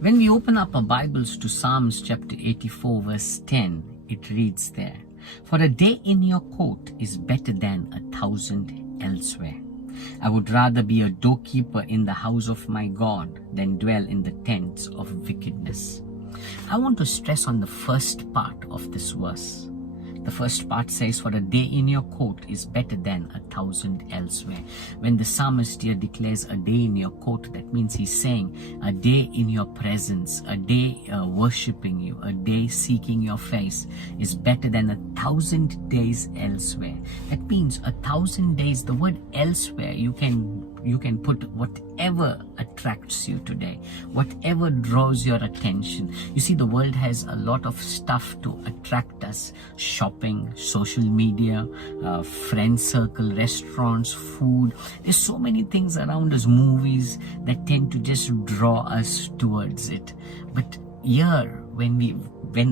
When we open up our Bibles to Psalms chapter 84 verse 10, it reads there, "For a day in your court is better than 1,000 elsewhere. I would rather be a doorkeeper in the house of my God than dwell in the tents of wickedness." I want to stress on the first part of this verse. The first part says, "For a day in your court is better than 1,000 elsewhere." When the psalmist here declares a day in your court, that means he's saying a day in your presence, a day worshipping you, a day seeking your face is better than 1,000 days elsewhere. That means 1,000 days, the word elsewhere, you can put whatever attracts you today, whatever draws your attention. You see, the world has a lot of stuff to attract us: shopping, social media, friend circle, restaurants, food. There's so many things around us, movies, that tend to just draw us towards it. But here, when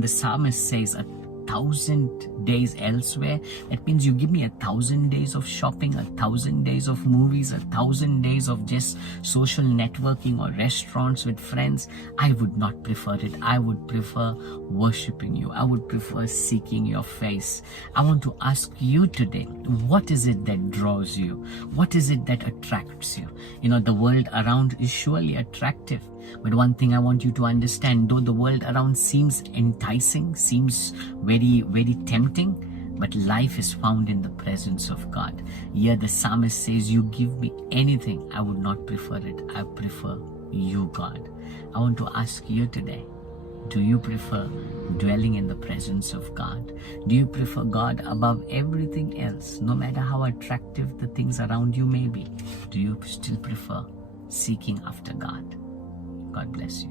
the psalmist says 1,000 days elsewhere, that means you give me 1,000 days of shopping, 1,000 days of movies, 1,000 days of just social networking or restaurants with friends. I would not prefer it. I would prefer worshiping you. I would prefer seeking your face. I want to ask you today, what is it that draws you? What is it that attracts you? You know, the world around is surely attractive. But one thing I want you to understand, though the world around seems enticing, seems very, very tempting, but life is found in the presence of God. Here the psalmist says, "You give me anything, I would not prefer it. I prefer you, God." I want to ask you today, do you prefer dwelling in the presence of God? Do you prefer God above everything else, no matter how attractive the things around you may be? Do you still prefer seeking after God? God bless you.